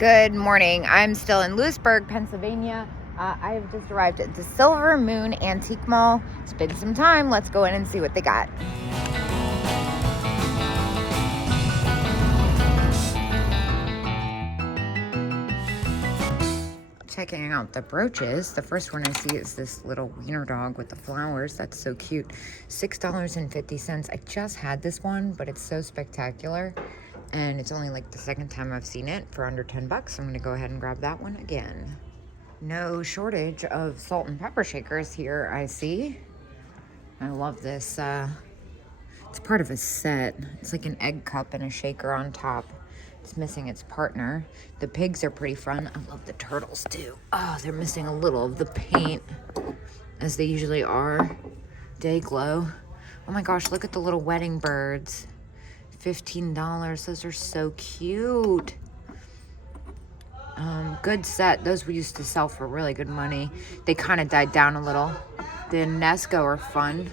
Good morning. I'm still in Lewisburg, Pennsylvania. I have just arrived at the Silver Moon Antique Mall. It's been some time. Let's go in and see what they got. Checking out the brooches. The first one I see is this little wiener dog with the flowers. That's so cute. $6.50. I just had this one, but it's so spectacular. And it's only like the second time I've seen it for under 10 bucks. I'm gonna go ahead and grab that one again. No shortage of salt and pepper shakers here, I see. I love this. It's part of a set. It's like an egg cup and a shaker on top. It's missing its partner. The pigs are pretty fun. I love the turtles too. Oh, they're missing a little of the paint, as they usually are. Day glow. Oh my gosh, look at the little wedding birds. $15. Those are so cute. Good set. Those we used to sell for really good money. They kind of died down a little. The Nesco are fun.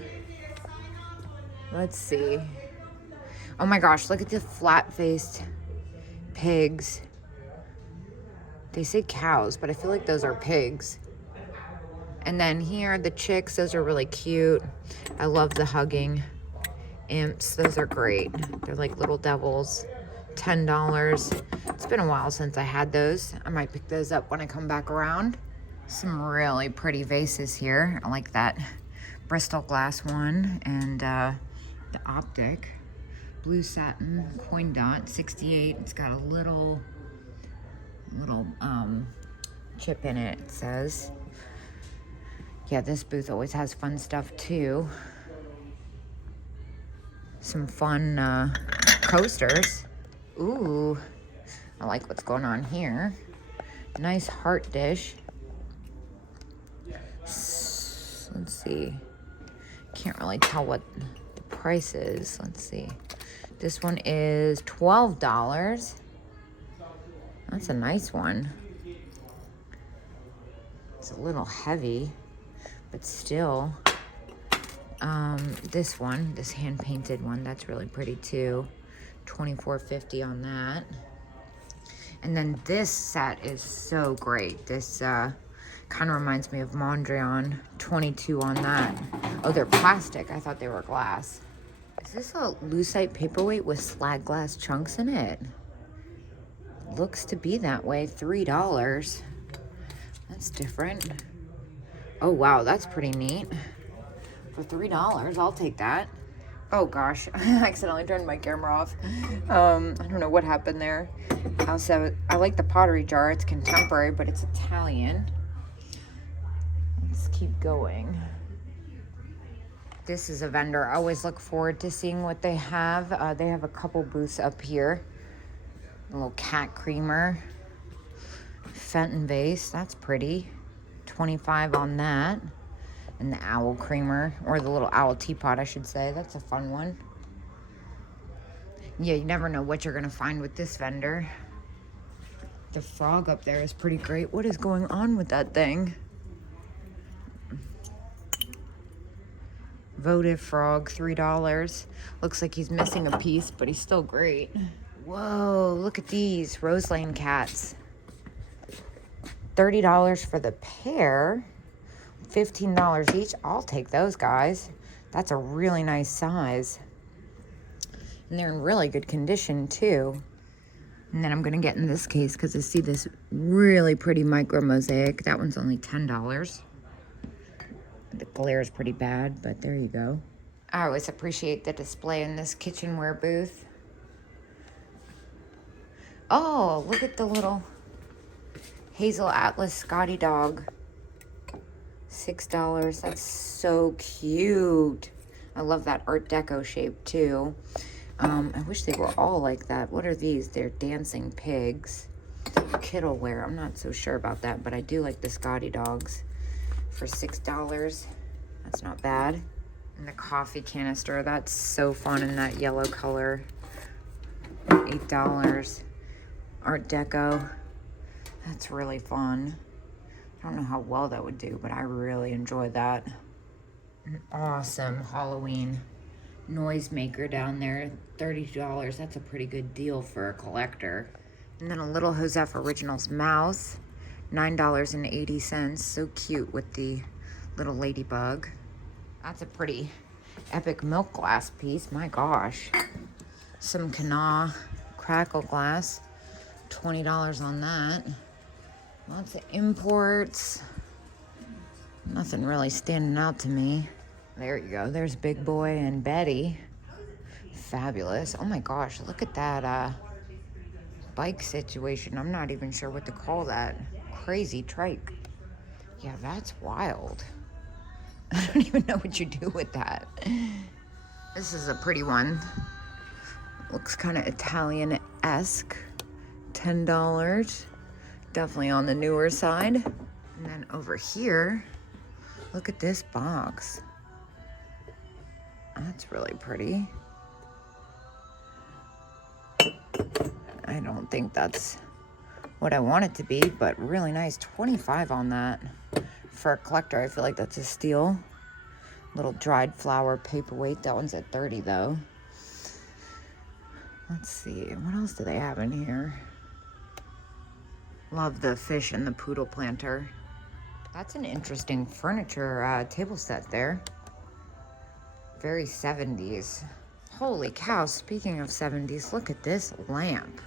Let's see. Oh my gosh, look at the flat-faced pigs. They say cows, but I feel like those are pigs. And then here, the chicks, those are really cute. I love the hugging imps. Those are great. They're like little devils. $10. It's been a while since I had those. I might pick those up when I come back around. Some really pretty vases here. I like that Bristol glass one and the optic. Blue satin coin dot, 68. It's got a little chip in it, it says. Yeah, this booth always has fun stuff too. Some fun coasters. Ooh, I like what's going on here. Nice heart dish. Let's see. Can't really tell what the price is. Let's see. This one is $12. That's a nice one. It's a little heavy, but still. This one, this hand-painted one, that's really pretty too. $24.50 on that. And then this set is so great. This kind of reminds me of Mondrian. $22 on that. Oh, they're plastic. I thought they were glass. Is this a lucite paperweight with slag glass chunks in it? Looks to be that way. $3. That's different. Oh wow, that's pretty neat. For $3, I'll take that. Oh gosh, I accidentally turned my camera off. I don't know what happened there. Also, I like the pottery jar. It's contemporary, but it's Italian. Let's keep going. This is a vendor I always look forward to seeing what they have. They have a couple booths up here. A little cat creamer. Fenton vase, that's pretty. $25 on that. And the owl creamer, or the little owl teapot, I should say. That's a fun one. Yeah, you never know what you're gonna find with this vendor. The frog up there is pretty great. What is going on with that thing? Votive frog, $3. Looks like he's missing a piece, but he's still great. Whoa, look at these Rose Lane cats. $30 for the pair. $15 each. I'll take those guys. That's a really nice size. And they're in really good condition too. And then I'm gonna get in this case because I see this really pretty micro mosaic. That one's only $10. The glare is pretty bad, but there you go. I always appreciate the display in this kitchenware booth. Oh, look at the little Hazel Atlas Scotty dog. $6. That's so cute. I love that Art Deco shape too. I wish they were all like that. What are these? They're dancing pigs. Kitchenware. I'm not so sure about that, but I do like the Scotty dogs for $6. That's not bad. And the coffee canister. That's so fun in that yellow color. $8. Art Deco. That's really fun. I don't know how well that would do, but I really enjoy that. An awesome Halloween noisemaker down there. $30. That's a pretty good deal for a collector. And then a little Joseph Originals mouse, $9.80. So cute with the little ladybug. That's a pretty epic milk glass piece. My gosh. Some Kana crackle glass, $20 on that. Lots of imports. Nothing really standing out to me. There you go. There's Big Boy and Betty. Fabulous. Oh my gosh, look at that bike situation. I'm not even sure what to call that. Crazy trike. Yeah, that's wild. I don't even know what you do with that. This is a pretty one. Looks kind of Italian-esque. $10. Definitely on the newer side. And then over here, look at this box. That's really pretty. I don't think that's what I want it to be, but really nice. 25 on that. For a collector, I feel like that's a steal. Little dried flower paperweight. That one's at 30 though. Let's see, what else do they have in here? Love the fish and the poodle planter. That's an interesting furniture table set there. Very 70s. Holy cow, speaking of 70s, look at this lamp.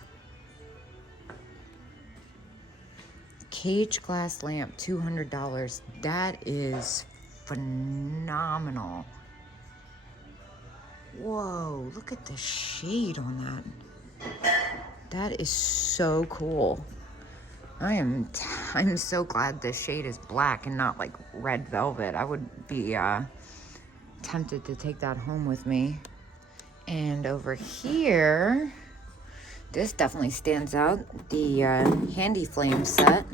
Cage glass lamp, $200. That is phenomenal. Whoa, look at the shade on that. That is so cool. I'm so glad this shade is black and not like red velvet. I would be tempted to take that home with me. And over here, this definitely stands out. The Handy Flame set,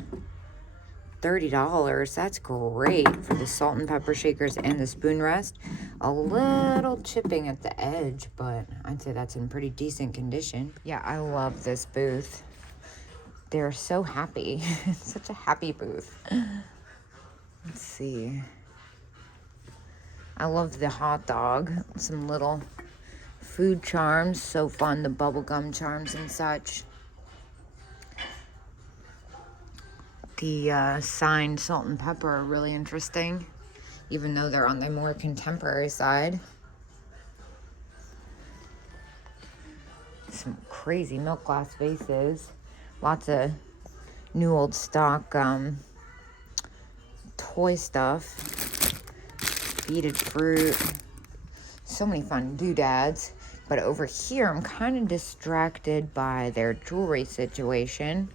$30. That's great for the salt and pepper shakers and the spoon rest. A little chipping at the edge, but I'd say that's in pretty decent condition. Yeah, I love this booth. They're so happy. It's such a happy booth. Let's see. I love the hot dog. Some little food charms. So fun, the bubblegum charms and such. The signed salt and pepper are really interesting, even though they're on the more contemporary side. Some crazy milk glass vases. Lots of new old stock toy stuff. Beaded fruit. So many fun doodads. But over here, I'm kind of distracted by their jewelry situation.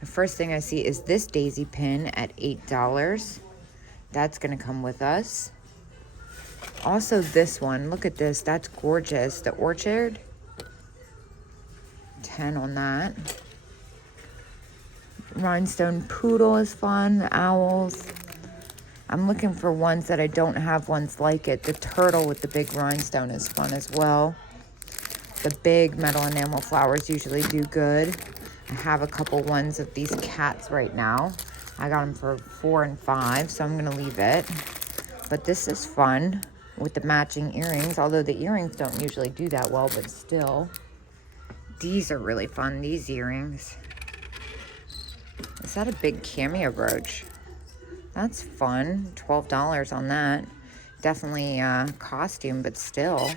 The first thing I see is this daisy pin at $8. That's going to come with us. Also this one, look at this. That's gorgeous. The orchard. 10 on that. Rhinestone poodle is fun. The owls. I'm looking for ones that I don't have ones like it. The turtle with the big rhinestone is fun as well. The big metal enamel flowers usually do good. I have a couple ones of these cats right now. I got them for $4 and $5, so I'm gonna leave it. But this is fun with the matching earrings, although the earrings don't usually do that well, but still. These are really fun, these earrings. Is that a big cameo brooch? That's fun, $12 on that. Definitely costume, but still.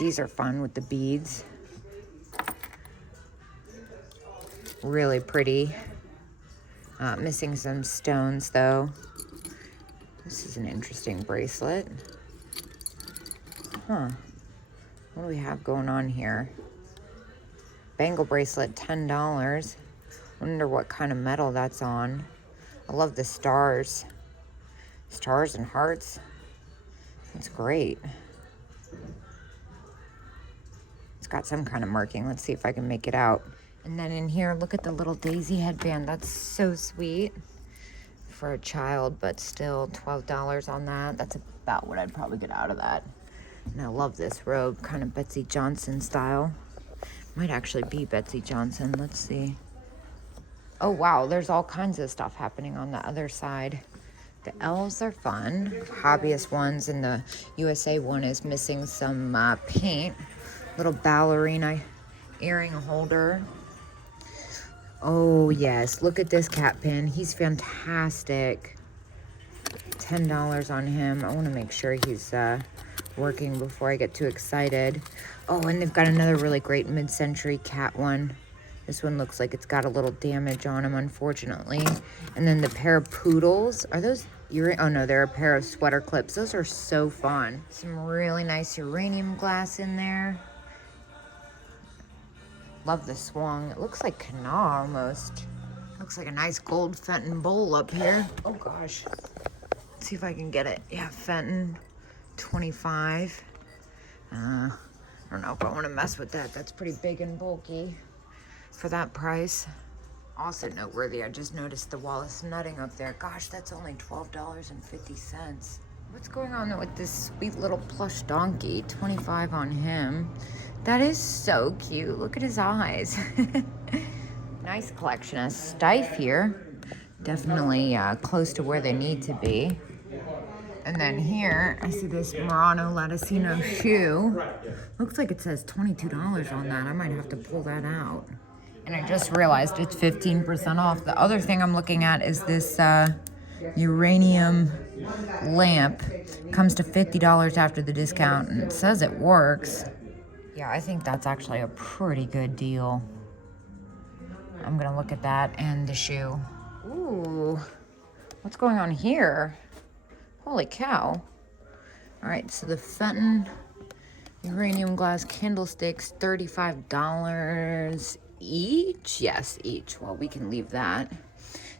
These are fun with the beads. Really pretty. Missing some stones though. This is an interesting bracelet. Huh. What do we have going on here? Bangle bracelet, $10. Wonder what kind of metal that's on. I love the stars. Stars and hearts. That's great. It's got some kind of marking. Let's see if I can make it out. And then in here, look at the little daisy headband. That's so sweet for a child, but still $12 on that. That's about what I'd probably get out of that. And I love this robe, kind of Betsy Johnson style. Might actually be Betsy Johnson. Let's see. Oh, wow. There's all kinds of stuff happening on the other side. The elves are fun. Hobbyist ones, and the USA one is missing some paint. Little ballerina earring holder. Oh yes, look at this cat pin. He's fantastic. $10 on him. I want to make sure he's working before I get too excited. Oh, and they've got another really great mid-century cat one. This one looks like it's got a little damage on them, unfortunately. And then the pair of poodles. Are those... oh no, they're a pair of sweater clips. Those are so fun. Some really nice uranium glass in there. Love the swung. It looks like Kana almost. Looks like a nice gold Fenton bowl up here. Oh gosh. Let's see if I can get it. Yeah, Fenton, 25. I don't know if I want to mess with that. That's pretty big and bulky for that price. Also noteworthy, I just noticed the Wallace nutting up there. Gosh, that's only $12.50. What's going on with this sweet little plush donkey? 25 on him. That is so cute. Look at his eyes. Nice collection of Stife here. Definitely close to where they need to be. And then here, I see this Murano Latticino shoe. Looks like it says $22 on that. I might have to pull that out. And I just realized it's 15% off. The other thing I'm looking at is this uranium lamp. Comes to $50 after the discount, and it says it works. Yeah, I think that's actually a pretty good deal. I'm gonna look at that and the shoe. Ooh, what's going on here? Holy cow. All right, so the Fenton uranium glass candlesticks, $35 each? Yes, each. Well, we can leave that.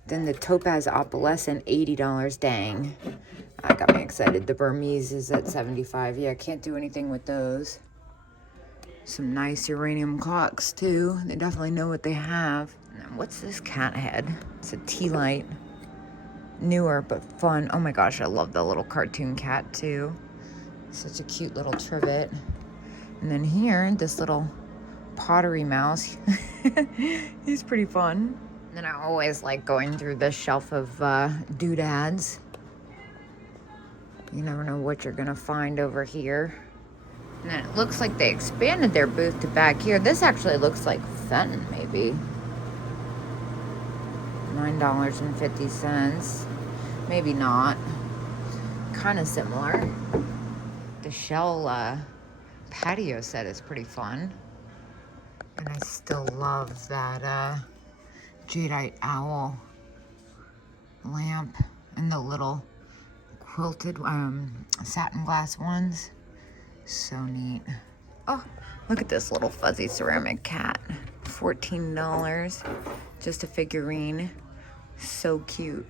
Then the Topaz Opalescent, $80. Dang. That got me excited. The Burmese is at $75. Yeah, can't do anything with those. Some nice uranium clocks, too. They definitely know what they have. And then what's this cat head? It's a tea light. Newer, but fun. Oh my gosh, I love the little cartoon cat, too. Such a cute little trivet. And then here, this little Pottery mouse. He's pretty fun. And then I always like going through this shelf of doodads. You never know what you're gonna find over here. And then it looks like they expanded their booth to back here. This actually looks like Fenton, maybe. $9.50. Maybe not. Kind of similar. The shell patio set is pretty fun. And I still love that jadeite owl lamp and the little quilted satin glass ones. So neat. Oh, look at this little fuzzy ceramic cat. $14. Just a figurine. So cute.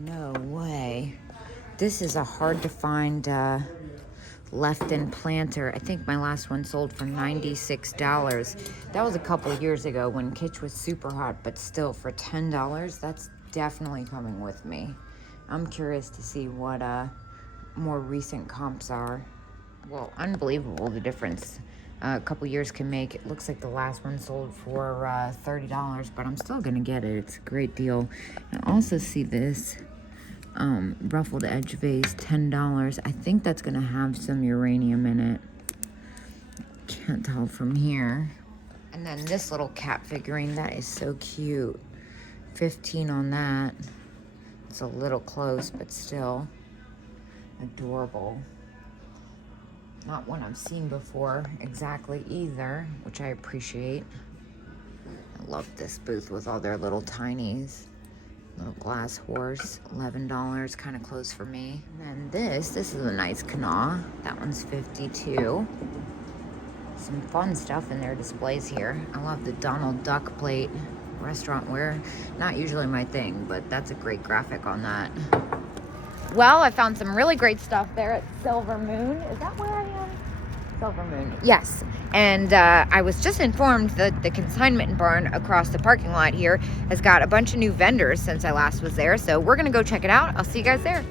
No way. This is a hard to find left-in planter. I think my last one sold for $96. That was a couple years ago when Kitsch was super hot, but still for $10, that's definitely coming with me. I'm curious to see what more recent comps are. Well, unbelievable the difference a couple years can make. It looks like the last one sold for $30, but I'm still gonna get it. It's a great deal. I also see this ruffled edge vase, $10. I think that's gonna have some uranium in it. Can't tell from here. And then this little cat figurine, that is so cute. 15 on that. It's a little close, but still adorable. Not one I've seen before exactly either, which I appreciate. I love this booth with all their little tinies. Little glass horse, $11, kind of close for me. And then this is a nice Kana. That one's $52. Some fun stuff in their displays here. I love the Donald Duck plate, restaurant wear. Not usually my thing, but that's a great graphic on that. Well, I found some really great stuff there at Silver Moon. Is that where I am? Silver Moon, yes. And I was just informed that the consignment barn across the parking lot here has got a bunch of new vendors since I last was there. So we're gonna go check it out. I'll see you guys there.